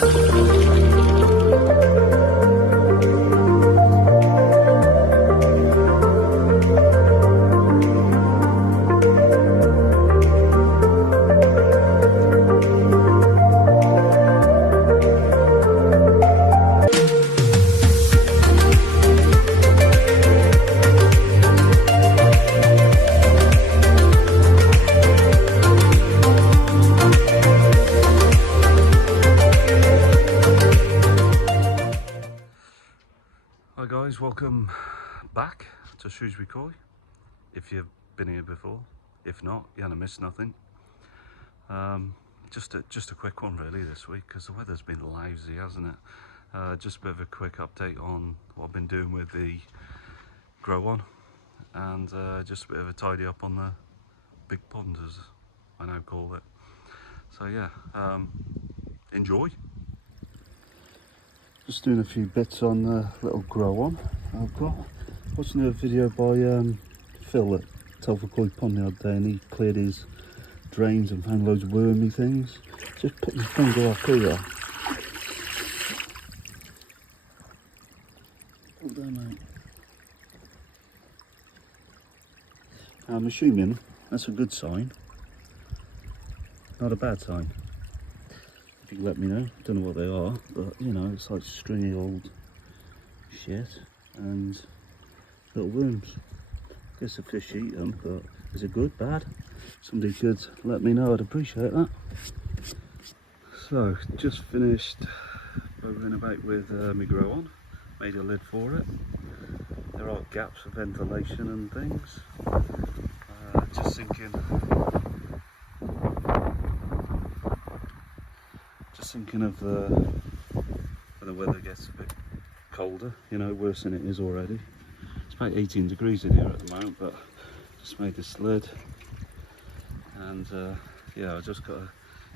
Hi guys, welcome back to Shrewsbury Coy. If you've been here before, if not, you haven't missed nothing. Just a quick one really this week because the weather's been lousy, hasn't it? Just a bit of a quick update on what I've been doing with the Grow On, and just a bit of a tidy up on the big pond, as I now call it. So yeah, enjoy. Just doing a few bits on the little Grow On I've got. Watching a video by Phil at Telford Coy Pond the other day, and he cleared his drains and found loads of wormy things. Just put his finger up here. Oh there, mate. I'm assuming that's a good sign, not a bad sign. If you can let me know, don't know what they are, but you know, it's like stringy old shit and little worms. Guess the fish eat them, but is it good, bad? Somebody could let me know, I'd appreciate that. So, just finished over about with my Grow On, made a lid for it. There are gaps of ventilation and things. Just thinking of when the weather gets a bit colder, you know, worse than it is already. It's about 18 degrees in here at the moment, but just made this lid, and yeah, I just got to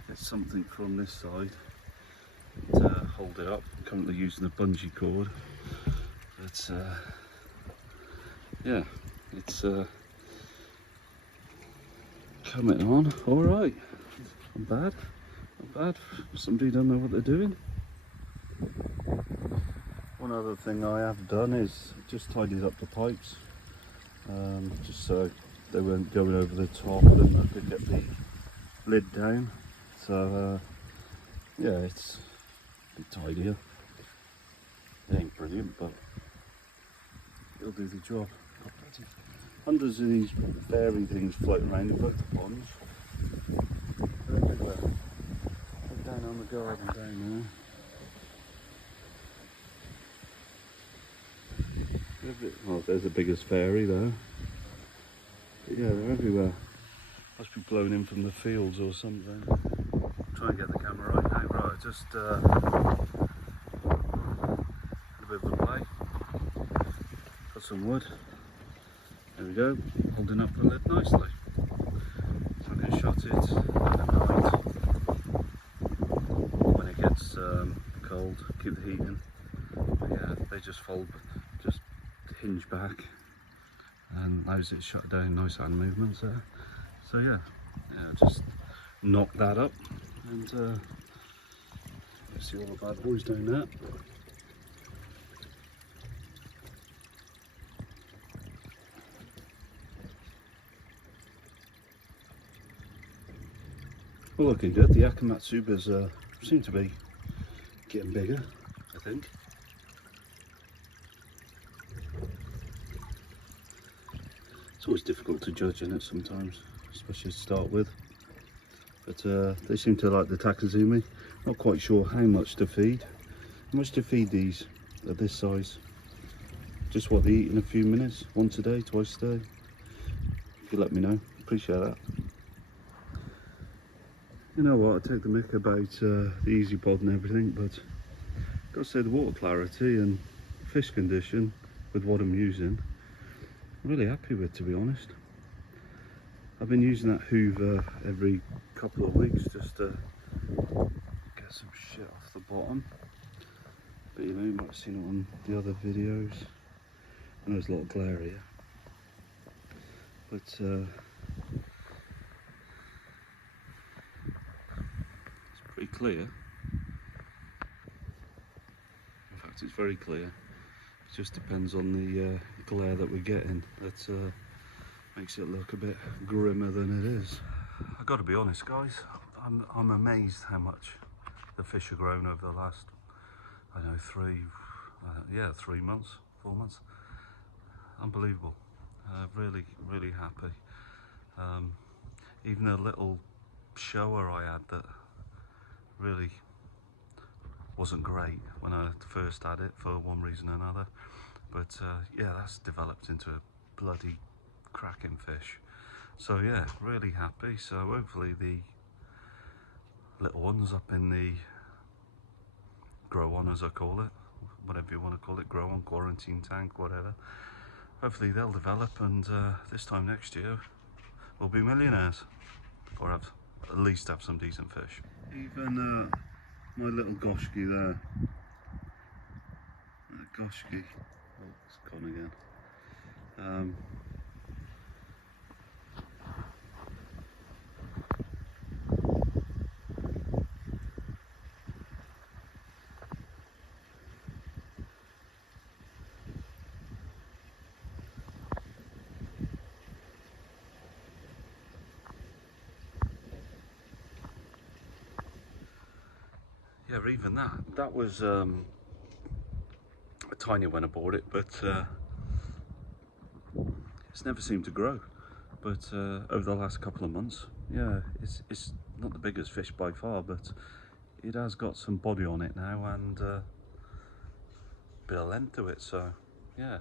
get something from this side to hold it up. I'm currently using a bungee cord, but yeah, it's coming on all right. Not bad, not bad. Somebody don't know what they're doing. One other thing I have done is just tidied up the pipes, just so they weren't going over the top and I could get the lid down. So yeah, it's a bit tidier. It ain't brilliant, but it'll do the job. Hundreds of these fairy things floating around in both the ponds. They're everywhere. They're down on the garden down there. Oh, there's the biggest fairy though. But yeah, they're everywhere. Must be blown in from the fields or something. Try and get the camera right now. Right, just a bit of a play. Got some wood. There we go. Holding up the lid nicely. So I'm going to shut it at night when it gets cold. Keep the heat in. But yeah, they just fold. Just hinge back and allows it to shut down. Nice hand movements there. So yeah, just knock that up, and see all the bad boys doing that. Well, looking good. The Akamatsuba's seem to be getting bigger, I think. It's always difficult to judge in it sometimes, especially to start with. But they seem to like the Takazumi. Not quite sure how much to feed. How much to feed these at this size? Just what they eat in a few minutes, once a day, twice a day. If you let me know, appreciate that. You know what, I take the mick about the Easy Pod and everything, but I've got to say the water clarity and fish condition with what I'm using, I'm really happy with, to be honest. I've been using that Hoover every couple of weeks just to get some shit off the bottom. But you know, you might have seen it on the other videos. I know there's a lot of glare here. But it's pretty clear. fact it's very clear. It just depends on the glare that we're getting that makes it look a bit grimmer than it is. I've got to be honest, guys, I'm amazed how much the fish have grown over the last, I don't know, 3 months, 4 months. Unbelievable. Really happy. Even a little shower I had that really wasn't great when I first had it for one reason or another, but yeah, that's developed into a bloody cracking fish. So yeah, really happy. So hopefully the little ones up in the grow on, as I call it, whatever you want to call it, grow on, quarantine tank, whatever, hopefully they'll develop, and this time next year we'll be millionaires, or at least have some decent fish. Even my little goshki there, that goshki, oh, it's gone again. Yeah, even that was a tiny when I bought it, but it's never seemed to grow. But over the last couple of months, yeah, it's not the biggest fish by far, but it has got some body on it now and a bit of length to it. So yeah,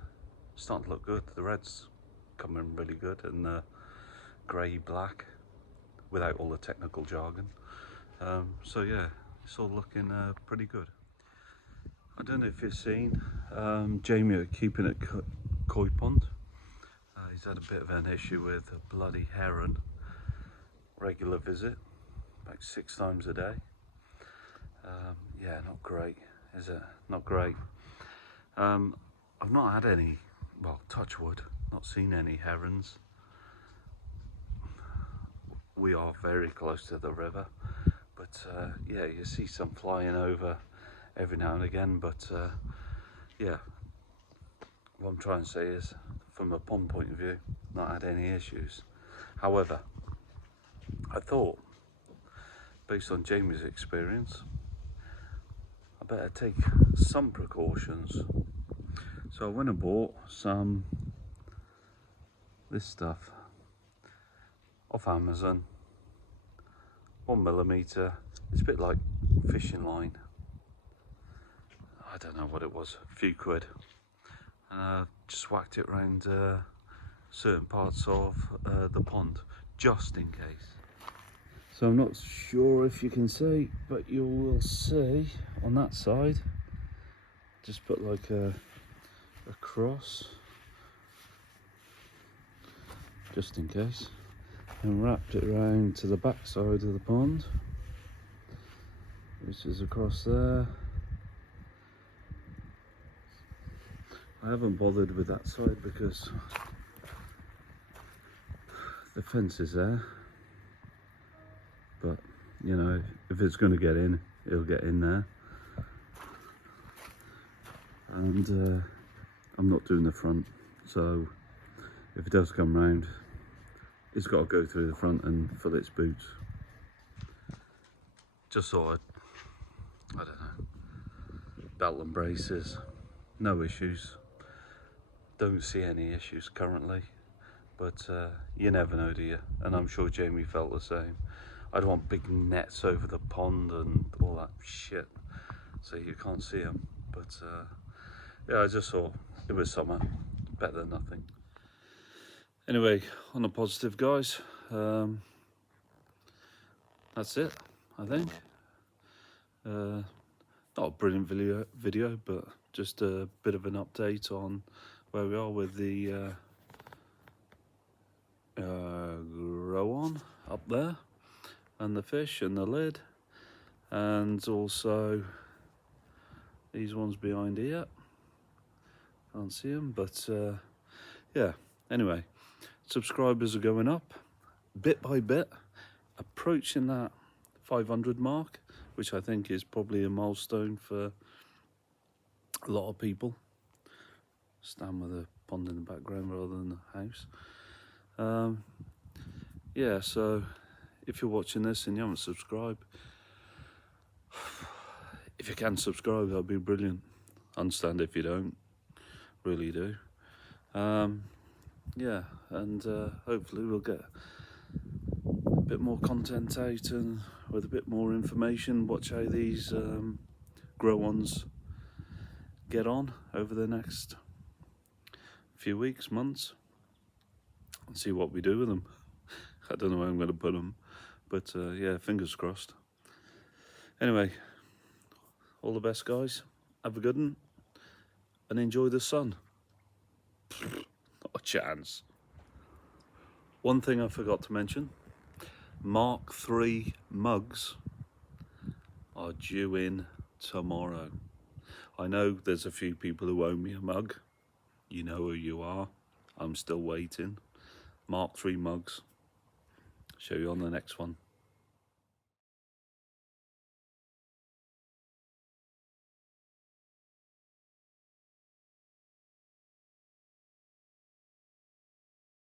it's starting to look good. The red's coming really good, and the grey black without all the technical jargon. So yeah, it's all looking pretty good. I don't know if you've seen Jamie at Keeping It Koi Pond. He's had a bit of an issue with a bloody heron. Regular visit, about 6 times a day. Yeah, not great, is it? Not great. I've not had any, well, touch wood, not seen any herons. We are very close to the river, but yeah, you see some flying over every now and again, but yeah, what I'm trying to say is, from a pond point of view, not had any issues. However, I thought, based on Jamie's experience, I better take some precautions. So I went and bought this stuff off Amazon, 1mm. It's a bit like fishing line. I don't know what it was, a few quid. And I just whacked it around certain parts of the pond, just in case. So I'm not sure if you can see, but you will see on that side, just put like a cross, just in case, and wrapped it around to the back side of the pond, which is across there. I haven't bothered with that side because the fence is there, but you know, if it's going to get in, it'll get in there. And I'm not doing the front, so if it does come round, it's got to go through the front and fill its boots. Just thought I don't know, belt and braces, no issues. Don't see any issues currently, but you never know, do you? And I'm sure Jamie felt the same. I don't want big nets over the pond and all that shit, so you can't see them. But yeah, I just thought it was summer, better than nothing. Anyway, on a positive, guys, that's it, I think. Not a brilliant video, but just a bit of an update on where we are with the grow on up there, and the fish and the lid, and also these ones behind here. Can't see them, but yeah, anyway, subscribers are going up bit by bit, approaching that 500 mark, which I think is probably a milestone for a lot of people. Stand with a pond in the background rather than the house. Yeah, so if you're watching this and you haven't subscribed, if you can subscribe, that'd be brilliant. Understand if you don't, really do. Yeah, and hopefully we'll get a bit more content out and with a bit more information. Watch how these grow-ons get on over the next few weeks, months, and see what we do with them. I don't know where I'm going to put them, but yeah, fingers crossed. Anyway, all the best, guys. Have a good one, and enjoy the sun. Not a chance. One thing I forgot to mention, Mark III mugs are due in tomorrow. I know there's a few people who owe me a mug. You know who you are. I'm still waiting. Mark III mugs. Show you on the next one.